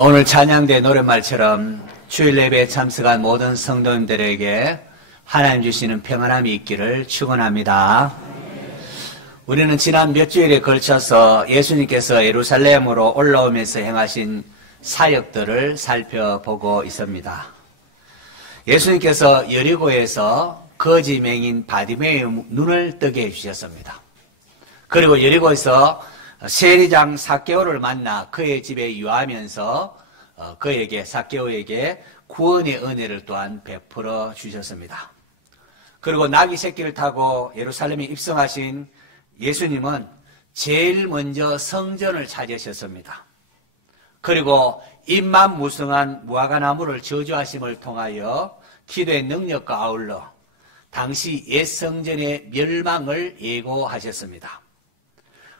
오늘 찬양대 노랫말처럼 주일 예배에 참석한 모든 성도님들에게 하나님 주시는 평안함이 있기를 축원합니다. 우리는 지난 몇 주일에 걸쳐서 예수님께서 예루살렘으로 올라오면서 행하신 사역들을 살펴보고 있습니다. 예수님께서 여리고에서 거지 맹인 바디메의 눈을 뜨게 해주셨습니다. 그리고 여리고에서 세리장 삭개오를 만나 그의 집에 유하면서 삭개오에게 구원의 은혜를 또한 베풀어 주셨습니다. 그리고 나귀 새끼를 타고 예루살렘에 입성하신 예수님은 제일 먼저 성전을 찾으셨습니다. 그리고 입만 무성한 무화과나무를 저주하심을 통하여 기도의 능력과 아울러 당시 옛 성전의 멸망을 예고하셨습니다.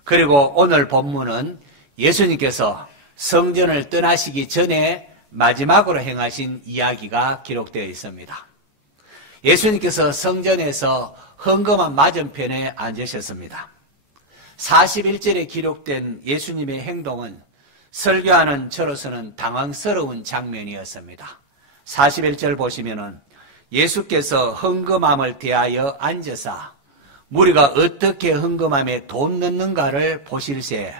그리고 오늘 본문은 예수님께서 성전을 떠나시기 전에 마지막으로 행하신 이야기가 기록되어 있습니다. 예수님께서 성전에서 헌금한 맞은편에 앉으셨습니다. 41절에 기록된 예수님의 행동은 설교하는 저로서는 당황스러운 장면이었습니다. 41절 보시면은 예수께서 헌금함을 대하여 앉으사 무리가 어떻게 헌금함에 돈 넣는가를 보실세.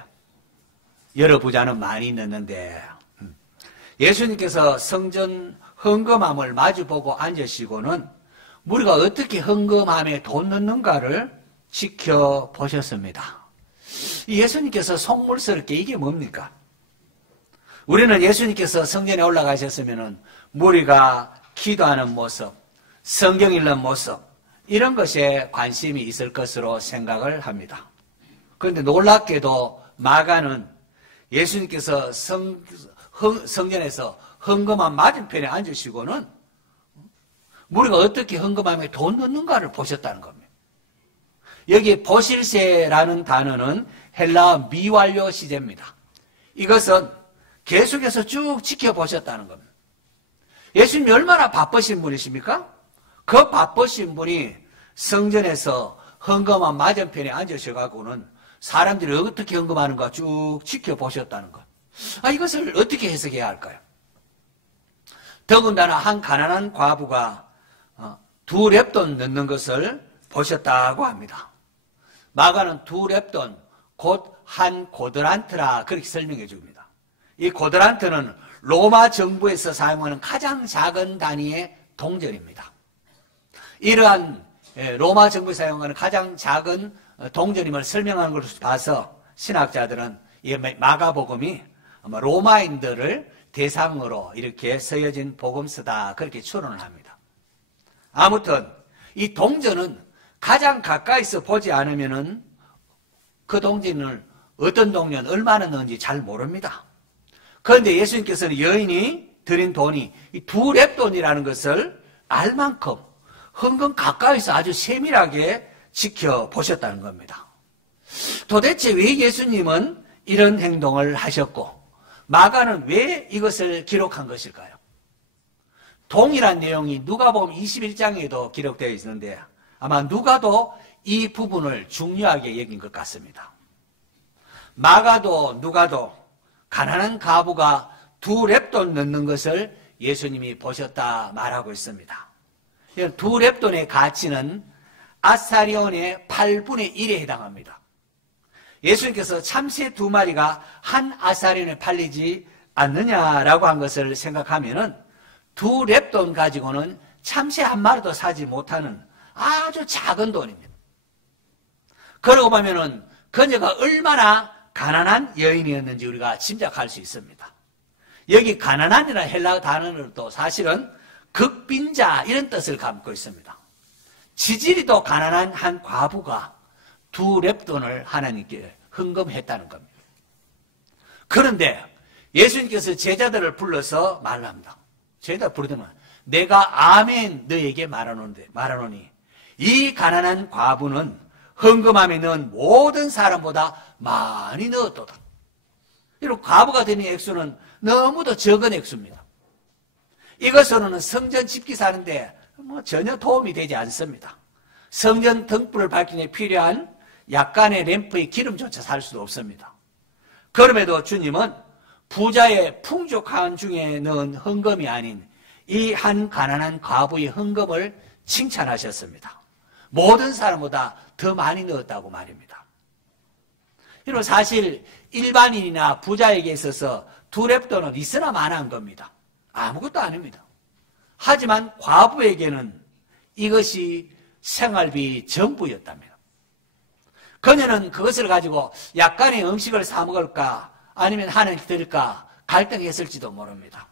여러 부자는 많이 넣는데 예수님께서 성전 헌금함을 마주보고 앉으시고는 무리가 어떻게 헌금함에 돈 넣는가를 지켜보셨습니다. 예수님께서 속물스럽게 이게 뭡니까? 우리는 예수님께서 성전에 올라가셨으면 무리가 기도하는 모습, 성경 읽는 모습 이런 것에 관심이 있을 것으로 생각을 합니다. 그런데 놀랍게도 마가는 예수님께서 성전에서 헌금함 맞은편에 앉으시고는 우리가 어떻게 헌금함에 돈 넣는가를 보셨다는 겁니다. 여기 보실세라는 단어는 헬라어 미완료 시제입니다. 이것은 계속해서 쭉 지켜보셨다는 겁니다. 예수님이 얼마나 바쁘신 분이십니까? 그 바쁘신 분이 성전에서 헌금함 맞은편에 앉으셔가지고는 사람들이 어떻게 헌금하는가 쭉 지켜보셨다는 것. 이것을 어떻게 해석해야 할까요? 더군다나 한 가난한 과부가 2렙돈 넣는 것을 보셨다고 합니다. 마가는 2렙돈, 곧 한 고드란트라 그렇게 설명해 줍니다. 이 고드란트는 로마 정부에서 사용하는 가장 작은 단위의 동전입니다. 이러한 로마 정부에서 사용하는 가장 작은 동전임을 설명하는 것을 봐서 신학자들은 이 마가복음이 아마 로마인들을 대상으로 이렇게 쓰여진 복음서다 그렇게 추론을 합니다. 아무튼 이 동전은 가장 가까이서 보지 않으면은 그 동전을 어떤 동전 얼마나 넣은지 잘 모릅니다. 그런데 예수님께서는 여인이 드린 돈이 이 2렙돈이라는 것을 알 만큼 헌금 가까이서 아주 세밀하게 지켜보셨다는 겁니다. 도대체 왜 예수님은 이런 행동을 하셨고 마가는 왜 이것을 기록한 것일까요? 동일한 내용이 누가복음 21장에도 기록되어 있는데 아마 누가도 이 부분을 중요하게 여긴 것 같습니다. 마가도 누가도 가난한 과부가 2렙돈 넣는 것을 예수님이 보셨다 말하고 있습니다. 2렙돈의 가치는 아사리온의 8분의 1에 해당합니다. 예수님께서 참새 2마리가 한 아사리온에 팔리지 않느냐라고 한 것을 생각하면은 2렙돈 가지고는 참새 한 마리도 사지 못하는 아주 작은 돈입니다. 그러고 보면은 그녀가 얼마나 가난한 여인이었는지 우리가 짐작할 수 있습니다. 여기 가난한이라는 헬라어 단어도 사실은 극빈자 이런 뜻을 담고 있습니다. 지지리도 가난한 한 과부가 2렙돈을 하나님께 헌금했다는 겁니다. 그런데 예수님께서 제자들을 불러서 말합니다. 제자들 부르더만 내가 아멘 너에게 말하노니 이 가난한 과부는 헌금함에 넣은 모든 사람보다 많이 넣었도다. 이런 과부가 되는 액수는 너무도 적은 액수입니다. 이것으로는 성전 집기 사는데 전혀 도움이 되지 않습니다. 성전 등불을 밝히는 데 필요한 약간의 램프의 기름조차 살 수도 없습니다. 그럼에도 주님은 부자의 풍족한 중에 넣은 헌금이 아닌 이 한 가난한 과부의 헌금을 칭찬하셨습니다. 모든 사람보다 더 많이 넣었다고 말입니다. 여러분, 사실 일반인이나 부자에게 있어서 두 렙돈은 있으나 마나한 겁니다. 아무것도 아닙니다. 하지만 과부에게는 이것이 생활비 전부였답니다. 그녀는 그것을 가지고 약간의 음식을 사 먹을까 아니면 하나님께 드릴까 갈등했을지도 모릅니다.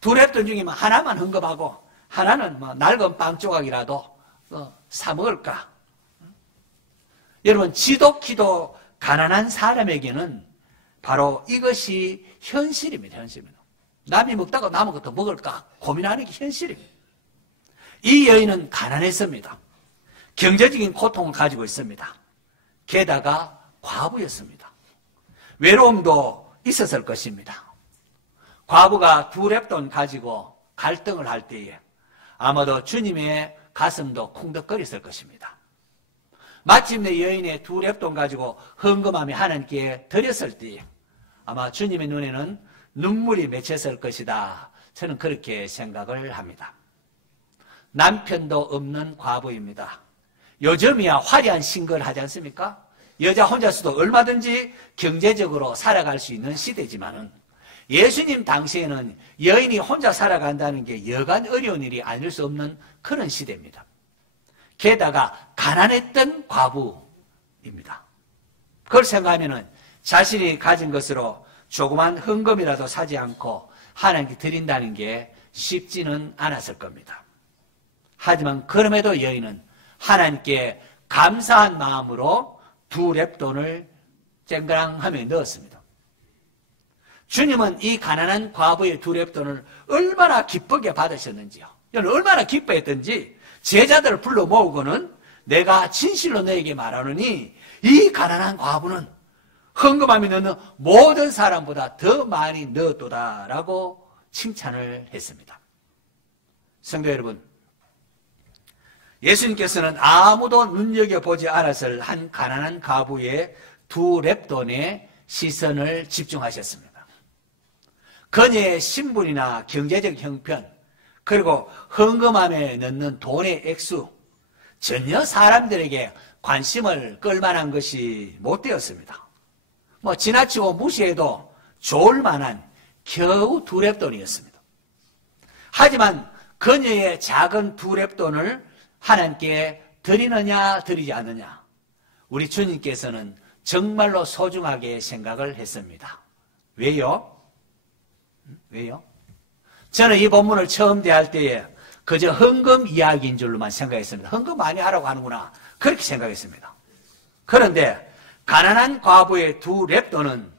두 렙돈 중이면 하나만 헌금하고 하나는 낡은 빵 조각이라도 사 먹을까. 여러분, 지독히도 가난한 사람에게는 바로 이것이 현실입니다. 현실입니다. 남이 먹다가 남은 것도 먹을까 고민하는 게 현실입니다. 이 여인은 가난했습니다. 경제적인 고통을 가지고 있습니다. 게다가 과부였습니다. 외로움도 있었을 것입니다. 과부가 두 렙돈 가지고 갈등을 할 때에 아마도 주님의 가슴도 쿵덕거렸을 것입니다. 마침내 여인의 두 렙돈 가지고 헌금하며 하나님께 드렸을 때에 아마 주님의 눈에는 눈물이 맺혔을 것이다. 저는 그렇게 생각을 합니다. 남편도 없는 과부입니다. 요즘이야 화려한 싱글 하지 않습니까? 여자 혼자서도 얼마든지 경제적으로 살아갈 수 있는 시대지만은 예수님 당시에는 여인이 혼자 살아간다는 게 여간 어려운 일이 아닐 수 없는 그런 시대입니다. 게다가 가난했던 과부입니다. 그걸 생각하면은 자신이 가진 것으로 조그만 헌금이라도 사지 않고 하나님께 드린다는 게 쉽지는 않았을 겁니다. 하지만 그럼에도 여인은 하나님께 감사한 마음으로 두 렙돈을 쨍그랑하며 넣었습니다. 주님은 이 가난한 과부의 두 렙돈을 얼마나 기쁘게 받으셨는지요. 얼마나 기뻐했던지 제자들을 불러 모으고는 내가 진실로 너에게 말하노니 이 가난한 과부는 헌금하며 넣는 모든 사람보다 더 많이 넣었도다라고 칭찬을 했습니다. 성도 여러분, 예수님께서는 아무도 눈여겨보지 않았을 한 가난한 과부의 두 렙돈에 시선을 집중하셨습니다. 그녀의 신분이나 경제적 형편, 그리고 헌금함에 넣는 돈의 액수, 전혀 사람들에게 관심을 끌만한 것이 못 되었습니다. 지나치고 무시해도 좋을 만한 겨우 두 렙돈이었습니다. 하지만 그녀의 작은 두 렙돈을 하나님께 드리느냐 드리지 않느냐, 우리 주님께서는 정말로 소중하게 생각을 했습니다. 왜요? 왜요? 저는 이 본문을 처음 대할 때에 그저 헌금 이야기인 줄로만 생각했습니다. 헌금 많이 하라고 하는구나, 그렇게 생각했습니다. 그런데 가난한 과부의 두 렙돈은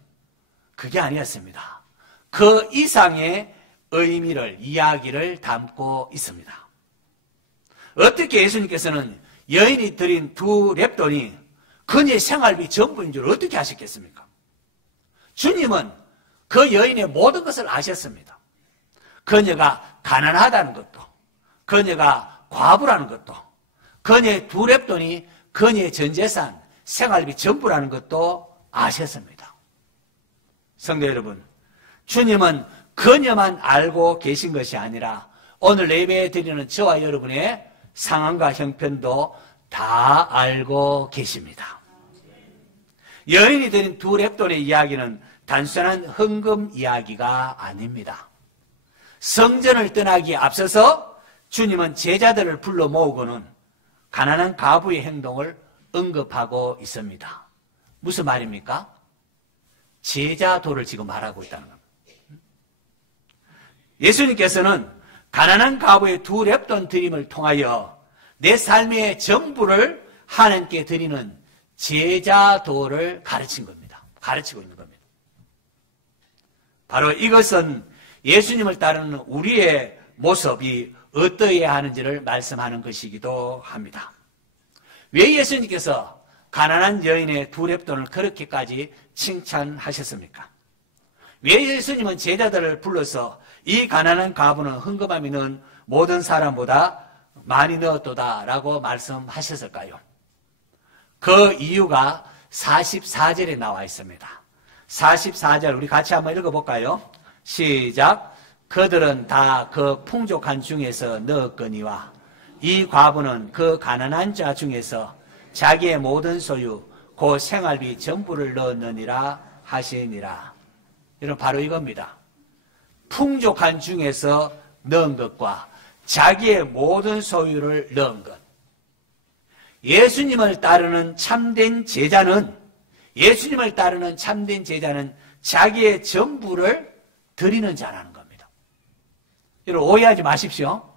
그게 아니었습니다. 그 이상의 의미를, 이야기를 담고 있습니다. 어떻게 예수님께서는 여인이 드린 두 렙돈이 그녀의 생활비 전부인 줄 어떻게 아셨겠습니까? 주님은 그 여인의 모든 것을 아셨습니다. 그녀가 가난하다는 것도, 그녀가 과부라는 것도, 그녀의 두 렙돈이 그녀의 전재산, 생활비 전부라는 것도 아셨습니다. 성도 여러분, 주님은 그녀만 알고 계신 것이 아니라 오늘 예배 드리는 저와 여러분의 상황과 형편도 다 알고 계십니다. 여인이 드린 두 렙돈의 이야기는 단순한 헌금 이야기가 아닙니다. 성전을 떠나기에 앞서서 주님은 제자들을 불러 모으고는 가난한 과부의 행동을 언급하고 있습니다. 무슨 말입니까? 제자도를 지금 말하고 있다는 겁니다. 예수님께서는 가난한 과부의 두 렙돈 드림을 통하여 내 삶의 전부를 하나님께 드리는 제자도를 가르친 겁니다. 가르치고 있는 겁니다. 바로 이것은 예수님을 따르는 우리의 모습이 어떠해야 하는지를 말씀하는 것이기도 합니다. 왜 예수님께서 가난한 여인의 두 렙돈을 그렇게까지 칭찬하셨습니까? 왜 예수님은 제자들을 불러서 이 가난한 과부는 헌금함이 넣은 모든 사람보다 많이 넣었도다라고 말씀하셨을까요? 그 이유가 44절에 나와 있습니다. 44절 우리 같이 한번 읽어볼까요? 시작. 그들은 다 그 풍족한 중에서 넣었거니와 이 과부는 그 가난한 자 중에서 자기의 모든 소유 그 생활비 전부를 넣었느니라 하시니라. 이런 바로 이겁니다. 풍족한 중에서 넣은 것과 자기의 모든 소유를 넣은 것. 예수님을 따르는 참된 제자는 자기의 전부를 드리는 자라는 겁니다. 여러분 오해하지 마십시오.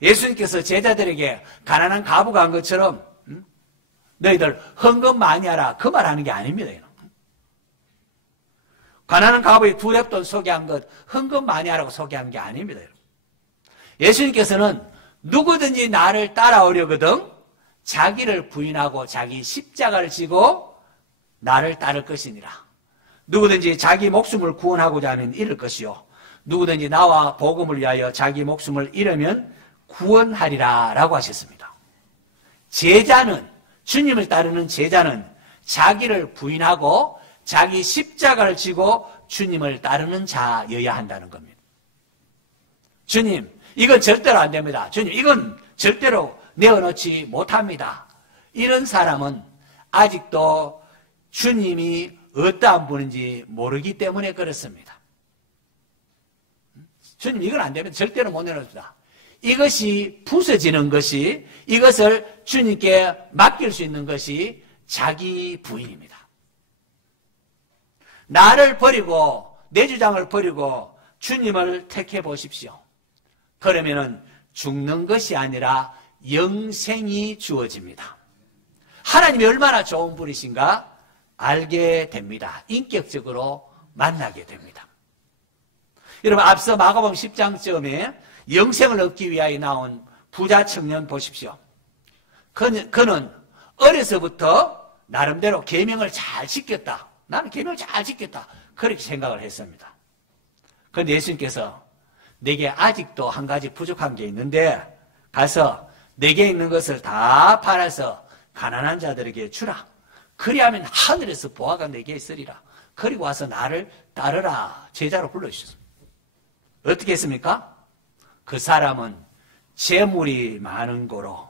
예수님께서 제자들에게 가난한 과부가 한 것처럼 너희들 헌금 많이 하라 그 말하는 게 아닙니다. 가난한 과부의 두 렙돈 소개한 것 헌금 많이 하라고 소개한 게 아닙니다. 예수님께서는 누구든지 나를 따라오려거든 자기를 부인하고 자기 십자가를 지고 나를 따를 것이니라. 누구든지 자기 목숨을 구원하고자 하면 잃을 것이요 누구든지 나와 복음을 위하여 자기 목숨을 잃으면 구원하리라 라고 하셨습니다. 제자는, 주님을 따르는 제자는 자기를 부인하고 자기 십자가를 지고 주님을 따르는 자여야 한다는 겁니다. 주님, 이건 절대로 안 됩니다. 주님, 이건 절대로 내어놓지 못합니다. 이런 사람은 아직도 주님이 어떠한 분인지 모르기 때문에 그렇습니다. 주님, 이건 안 됩니다. 절대로 못 내놓습니다. 이것이 부서지는 것이, 이것을 주님께 맡길 수 있는 것이 자기 부인입니다. 나를 버리고 내 주장을 버리고 주님을 택해 보십시오. 그러면은 죽는 것이 아니라 영생이 주어집니다. 하나님이 얼마나 좋은 분이신가 알게 됩니다. 인격적으로 만나게 됩니다. 여러분 앞서 마가복음 10장쯤에 영생을 얻기 위하여 나온 부자 청년 보십시오. 그는 어려서부터 나름대로 계명을 잘 지켰다. 나는 계명을 잘 지켰다. 그렇게 생각을 했습니다. 그런데 예수님께서 내게 아직도 한 가지 부족한 게 있는데 가서 내게 있는 것을 다 팔아서 가난한 자들에게 주라. 그리하면 하늘에서 보화가 내게 있으리라. 그리고 와서 나를 따르라. 제자로 불러주셨습니다. 어떻게 했습니까? 그 사람은 재물이 많은 고로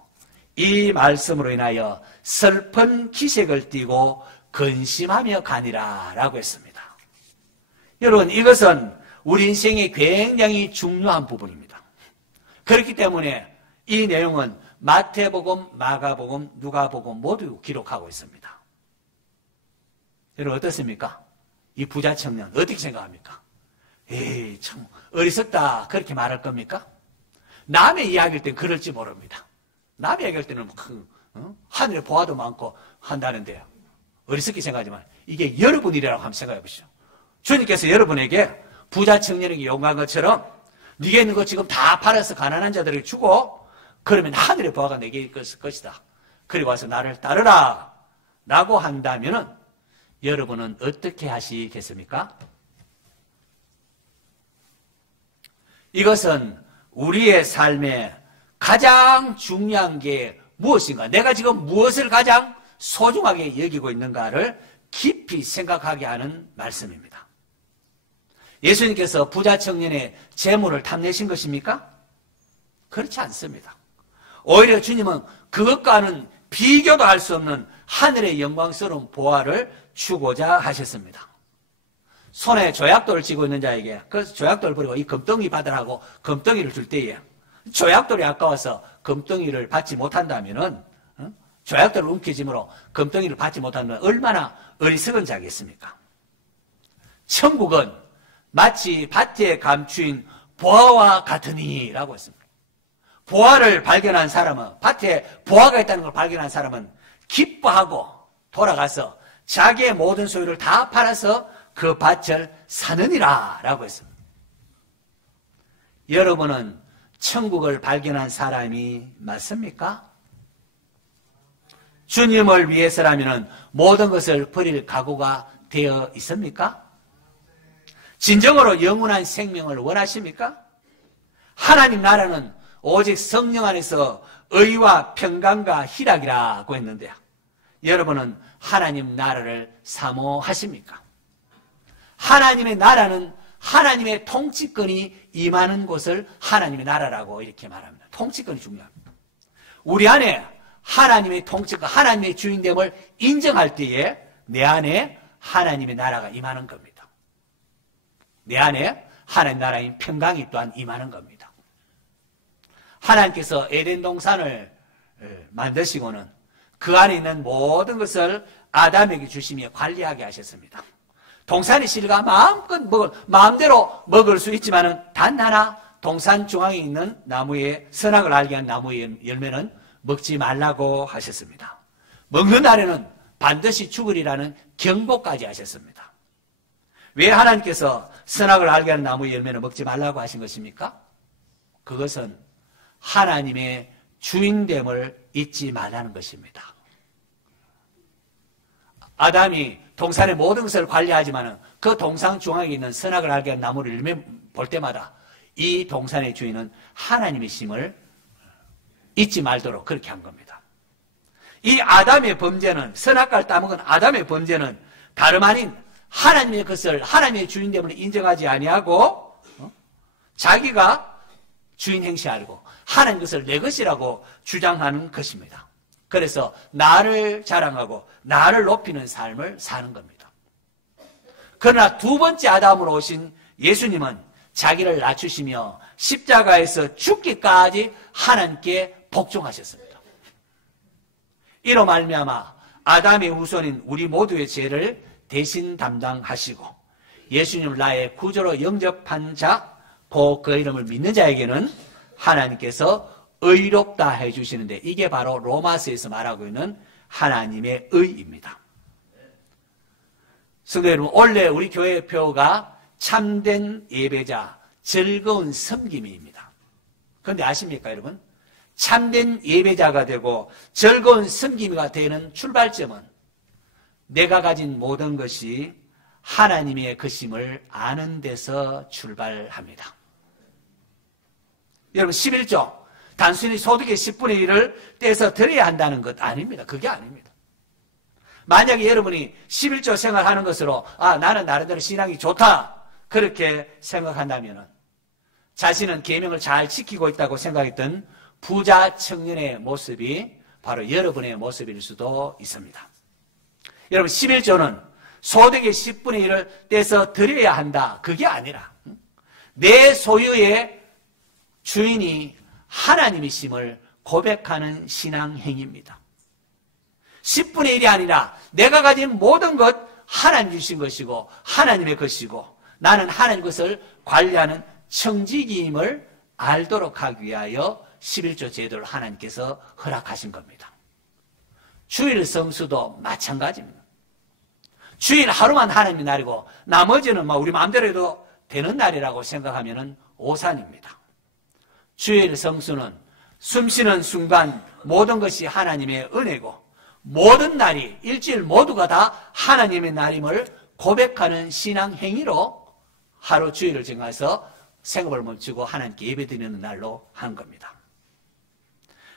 이 말씀으로 인하여 슬픈 기색을 띠고 근심하며 가니라 라고 했습니다. 여러분 이것은 우리 인생에 굉장히 중요한 부분입니다. 그렇기 때문에 이 내용은 마태복음, 마가복음, 누가복음 모두 기록하고 있습니다. 여러분 어떻습니까? 이 부자 청년 어떻게 생각합니까? 에이 참 어리석다 그렇게 말할 겁니까? 남의 이야기일 땐 그럴지 모릅니다. 남의 이야기할 때는 하늘에 보아도 많고 한다는데요. 어리석게 생각하지만 이게 여러분 일이라고 한번 생각해 보시죠. 주님께서 여러분에게 부자 청년에게 요구한 것처럼 네게 있는 거 지금 다 팔아서 가난한 자들에게 주고 그러면 하늘의 보화가 내게 있을 것이다. 그리고 와서 나를 따르라 라고 한다면은 여러분은 어떻게 하시겠습니까? 이것은 우리의 삶에 가장 중요한 게 무엇인가? 내가 지금 무엇을 가장 소중하게 여기고 있는가를 깊이 생각하게 하는 말씀입니다. 예수님께서 부자 청년의 재물을 탐내신 것입니까? 그렇지 않습니다. 오히려 주님은 그것과는 비교도 할 수 없는 하늘의 영광스러운 보화를 주고자 하셨습니다. 손에 조약돌을 쥐고 있는 자에게 그래서 조약돌을 버리고 이 금덩이 받으라고 금덩이를 줄 때에 조약돌이 아까워서 금덩이를 받지 못한다면은 조약돌을 움켜짐으로 금덩이를 받지 못한다면 얼마나 어리석은 자겠습니까? 천국은 마치 밭에 감추인 보화와 같으니 라고 했습니다. 보화를 발견한 사람은 밭에 보화가 있다는 걸 발견한 사람은 기뻐하고 돌아가서 자기의 모든 소유를 다 팔아서 그 밭을 사느니라 라고 했습니다. 여러분은 천국을 발견한 사람이 맞습니까? 주님을 위해서라면 모든 것을 버릴 각오가 되어 있습니까? 진정으로 영원한 생명을 원하십니까? 하나님 나라는 오직 성령 안에서 의와 평강과 희락이라고 했는데요. 여러분은 하나님 나라를 사모하십니까? 하나님의 나라는 하나님의 통치권이 임하는 곳을 하나님의 나라라고 이렇게 말합니다. 통치권이 중요합니다. 우리 안에 하나님의 통치권, 하나님의 주인됨을 인정할 때에 내 안에 하나님의 나라가 임하는 겁니다. 내 안에 하나님 나라인 평강이 또한 임하는 겁니다. 하나님께서 에덴 동산을 만드시고는 그 안에 있는 모든 것을 아담에게 주시며 관리하게 하셨습니다. 동산의 실과 마음대로 먹을 수 있지만은 단 하나 동산 중앙에 있는 나무의 선악을 알게 한 나무의 열매는 먹지 말라고 하셨습니다. 먹는 날에는 반드시 죽으리라는 경고까지 하셨습니다. 왜 하나님께서 선악을 알게 하는 나무의 열매는 먹지 말라고 하신 것입니까? 그것은 하나님의 주인됨을 잊지 말라는 것입니다. 아담이 동산의 모든 것을 관리하지만 그 동산 중앙에 있는 선악을 알게 하는 나무를 열매 볼 때마다 이 동산의 주인은 하나님이심을 잊지 말도록 그렇게 한 겁니다. 이 아담의 범죄는, 선악과를 따먹은 아담의 범죄는 다름 아닌 하나님의 것을, 하나님의 주인됨을 인정하지 아니하고 자기가 주인 행세하고 하나님 것을 내 것이라고 주장하는 것입니다. 그래서 나를 자랑하고 나를 높이는 삶을 사는 겁니다. 그러나 두 번째 아담으로 오신 예수님은 자기를 낮추시며 십자가에서 죽기까지 하나님께 복종하셨습니다. 이로 말미암아 아담의 후손인 우리 모두의 죄를 대신 담당하시고 예수님을 나의 구주로 영접한 자, 곧 그 이름을 믿는 자에게는 하나님께서 의롭다 해주시는데 이게 바로 로마서에서 말하고 있는 하나님의 의입니다. 성도 여러분, 원래 우리 교회의 표가 참된 예배자, 즐거운 섬김입니다. 그런데 아십니까 여러분? 참된 예배자가 되고 즐거운 섬김이가 되는 출발점은 내가 가진 모든 것이 하나님의 것임을 아는 데서 출발합니다. 여러분 11조 단순히 소득의 10분의 1을 떼서 드려야 한다는 것 아닙니다. 그게 아닙니다. 만약에 여러분이 11조 생활하는 것으로 나는 나름대로 신앙이 좋다 그렇게 생각한다면 자신은 계명을 잘 지키고 있다고 생각했던 부자 청년의 모습이 바로 여러분의 모습일 수도 있습니다. 여러분 11조는 소득의 10분의 1을 떼서 드려야 한다 그게 아니라 내 소유의 주인이 하나님이심을 고백하는 신앙행위입니다. 10분의 1이 아니라 내가 가진 모든 것 하나님 주신 것이고 하나님의 것이고 나는 하나님 것을 관리하는 청지기임을 알도록 하기 위하여 11조 제도를 하나님께서 허락하신 겁니다. 주일 성수도 마찬가지입니다. 주일 하루만 하나님의 날이고 나머지는 우리 마음대로 해도 되는 날이라고 생각하면 오산입니다. 주일 성수는 숨쉬는 순간 모든 것이 하나님의 은혜고 모든 날이 일주일 모두가 다 하나님의 날임을 고백하는 신앙 행위로 하루 주일을 정해서 생업을 멈추고 하나님께 예배드리는 날로 한 겁니다.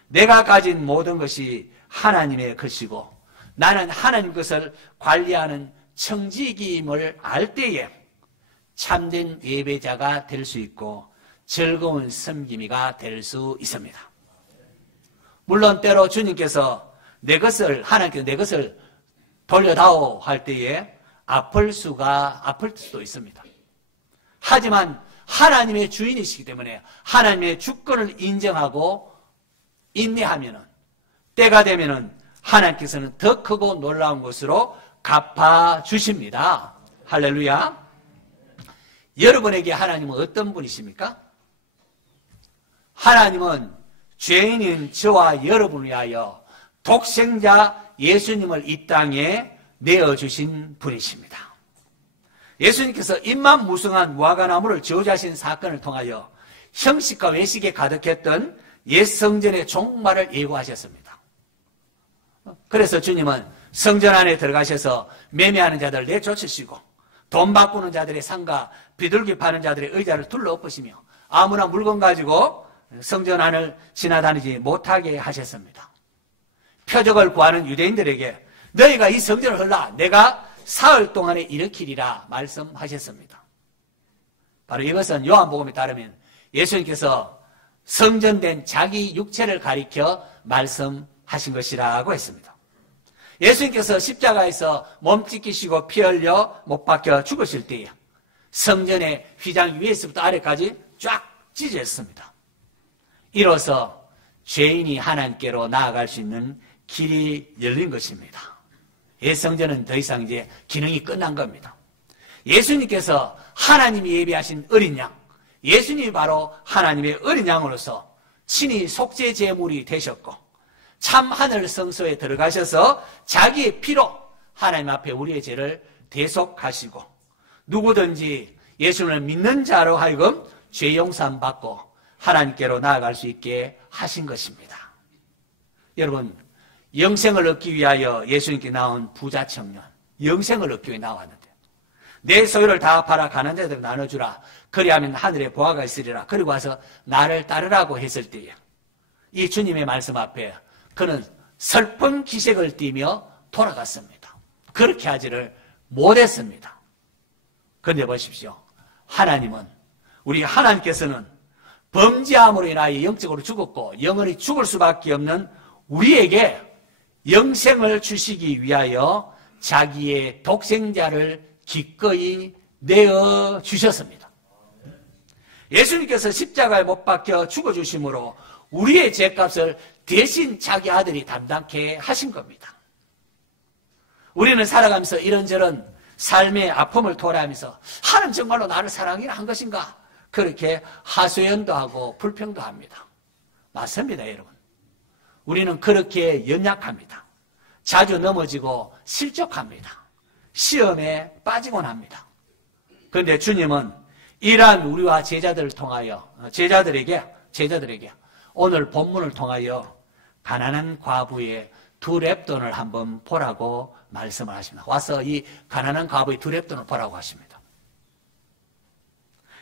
내가 가진 모든 것이 하나님의 것이고 나는 하나님 것을 관리하는 청지기임을 알 때에 참된 예배자가 될 수 있고 즐거운 섬김이가 될 수 있습니다. 물론 때로 주님께서 하나님께서 내 것을 돌려다오 할 때에 아플 수도 있습니다. 하지만 하나님의 주인이시기 때문에 하나님의 주권을 인정하고 인내하면은 때가 되면은 하나님께서는 더 크고 놀라운 것으로 갚아주십니다. 할렐루야. 여러분에게 하나님은 어떤 분이십니까? 하나님은 죄인인 저와 여러분을 위하여 독생자 예수님을 이 땅에 내어주신 분이십니다. 예수님께서 입만 무성한 무화과나무를 저주하신 사건을 통하여 형식과 외식에 가득했던 옛 성전의 종말을 예고하셨습니다. 그래서 주님은 성전 안에 들어가셔서 매매하는 자들을 내쫓으시고 돈 바꾸는 자들의 상가, 비둘기 파는 자들의 의자를 둘러엎으시며 아무나 물건 가지고 성전 안을 지나다니지 못하게 하셨습니다. 표적을 구하는 유대인들에게 너희가 이 성전을 헐라 내가 사흘 동안에 일으키리라 말씀하셨습니다. 바로 이것은 요한복음에 따르면 예수님께서 성전된 자기 육체를 가리켜 말씀하신 것이라고 했습니다. 예수님께서 십자가에서 몸 찢기시고 피 흘려 못 박혀 죽으실 때에 성전의 휘장 위에서부터 아래까지 쫙 찢어졌습니다. 이로써 죄인이 하나님께로 나아갈 수 있는 길이 열린 것입니다. 옛 성전은 더 이상 이제 기능이 끝난 겁니다. 예수님께서 하나님이 예비하신 어린 양, 예수님이 바로 하나님의 어린 양으로서 친히 속죄 제물이 되셨고 참 하늘 성소에 들어가셔서 자기의 피로 하나님 앞에 우리의 죄를 대속하시고 누구든지 예수를 믿는 자로 하여금 죄 용서함 받고 하나님께로 나아갈 수 있게 하신 것입니다. 여러분, 영생을 얻기 위하여 예수님께 나온 부자 청년, 영생을 얻기 위해 나왔는데 내 소유를 다 팔아 가난한 자들에게 나눠주라. 그리하면 하늘에 보화가 있으리라. 그리고 와서 나를 따르라고 했을 때에 이 주님의 말씀 앞에 그는 슬픈 기색을 띠며 돌아갔습니다. 그렇게 하지를 못했습니다. 그런데 보십시오. 하나님은, 우리 하나님께서는 범죄함으로 인하여 영적으로 죽었고 영원히 죽을 수밖에 없는 우리에게 영생을 주시기 위하여 자기의 독생자를 기꺼이 내어주셨습니다. 예수님께서 십자가에 못 박혀 죽어주심으로 우리의 죄값을 대신 자기 아들이 담당케 하신 겁니다. 우리는 살아가면서 이런저런 삶의 아픔을 토로하면서 하나님 정말로 나를 사랑이라 한 것인가? 그렇게 하소연도 하고 불평도 합니다. 맞습니다, 여러분. 우리는 그렇게 연약합니다. 자주 넘어지고 실족합니다. 시험에 빠지곤 합니다. 그런데 주님은 이러한 우리와 제자들을 통하여 제자들에게 오늘 본문을 통하여 가난한 과부의 두 렙돈을 한번 보라고 말씀을 하십니다. 와서 이 가난한 과부의 두 렙돈을 보라고 하십니다.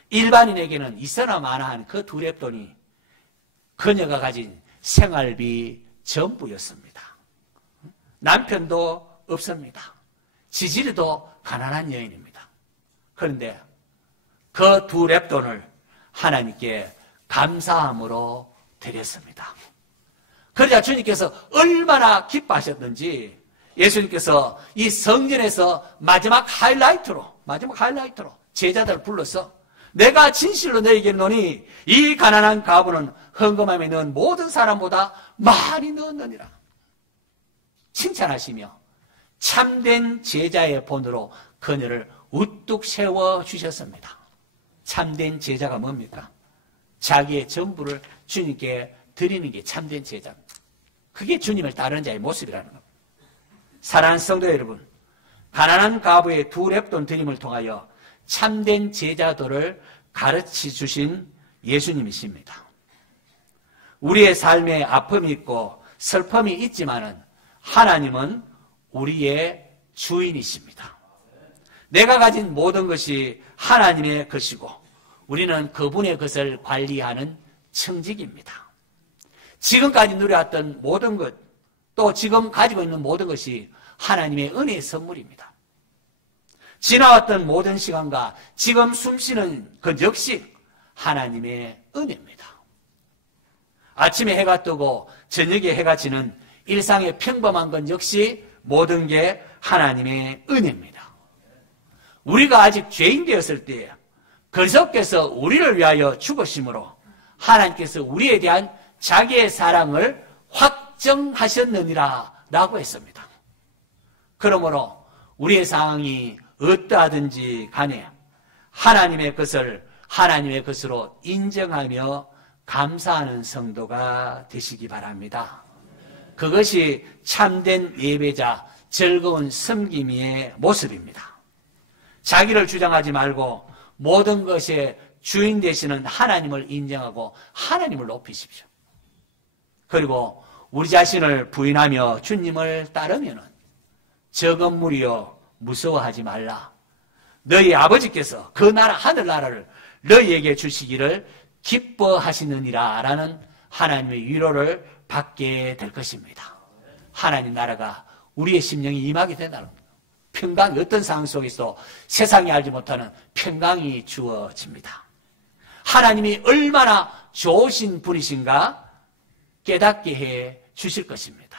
일반인에게는 있어나 마나한 그 두 렙돈이 그녀가 가진 생활비 전부였습니다. 남편도 없습니다. 지지리도 가난한 여인입니다. 그런데 그 두 렙돈을 하나님께 감사함으로 드렸습니다. 그러자 주님께서 얼마나 기뻐하셨는지 예수님께서 이 성전에서 마지막 하이라이트로 제자들을 불러서 내가 진실로 너에게 이르노니 이 가난한 과부는 헌금함에 넣은 모든 사람보다 많이 넣었느니라 칭찬하시며 참된 제자의 본으로 그녀를 우뚝 세워주셨습니다. 참된 제자가 뭡니까? 자기의 전부를 주님께 드리는 게 참된 제자입니다. 그게 주님을 따르는 자의 모습이라는 겁니다. 사랑하는 성도 여러분, 가난한 과부의 두 렙돈 드림을 통하여 참된 제자도를 가르쳐 주신 예수님이십니다. 우리의 삶에 아픔이 있고 슬픔이 있지만은 하나님은 우리의 주인이십니다. 내가 가진 모든 것이 하나님의 것이고 우리는 그분의 것을 관리하는 청직입니다. 지금까지 누려왔던 모든 것, 또 지금 가지고 있는 모든 것이 하나님의 은혜의 선물입니다. 지나왔던 모든 시간과 지금 숨쉬는 것 역시 하나님의 은혜입니다. 아침에 해가 뜨고 저녁에 해가 지는 일상의 평범한 것 역시 모든 게 하나님의 은혜입니다. 우리가 아직 죄인 되었을 때에 그리스도께서 우리를 위하여 죽으심으로 하나님께서 우리에 대한 자기의 사랑을 확정하셨느니라 라고 했습니다. 그러므로 우리의 상황이 어떠하든지 간에 하나님의 것을 하나님의 것으로 인정하며 감사하는 성도가 되시기 바랍니다. 그것이 참된 예배자, 즐거운 섬김의 모습입니다. 자기를 주장하지 말고 모든 것의 주인 되시는 하나님을 인정하고 하나님을 높이십시오. 그리고 우리 자신을 부인하며 주님을 따르면 적은 무리여 무서워하지 말라. 너희 아버지께서 그 나라 하늘나라를 너희에게 주시기를 기뻐하시느니라 라는 하나님의 위로를 받게 될 것입니다. 하나님 나라가 우리의 심령이 임하게 된다는 겁니다. 평강이 어떤 상황 속에서 세상이 알지 못하는 평강이 주어집니다. 하나님이 얼마나 좋으신 분이신가 깨닫게 해 주실 것입니다.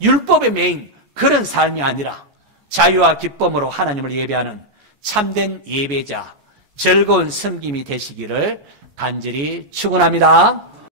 율법에 매인 그런 삶이 아니라 자유와 기쁨으로 하나님을 예배하는 참된 예배자, 즐거운 섬김이 되시기를 간절히 축원합니다.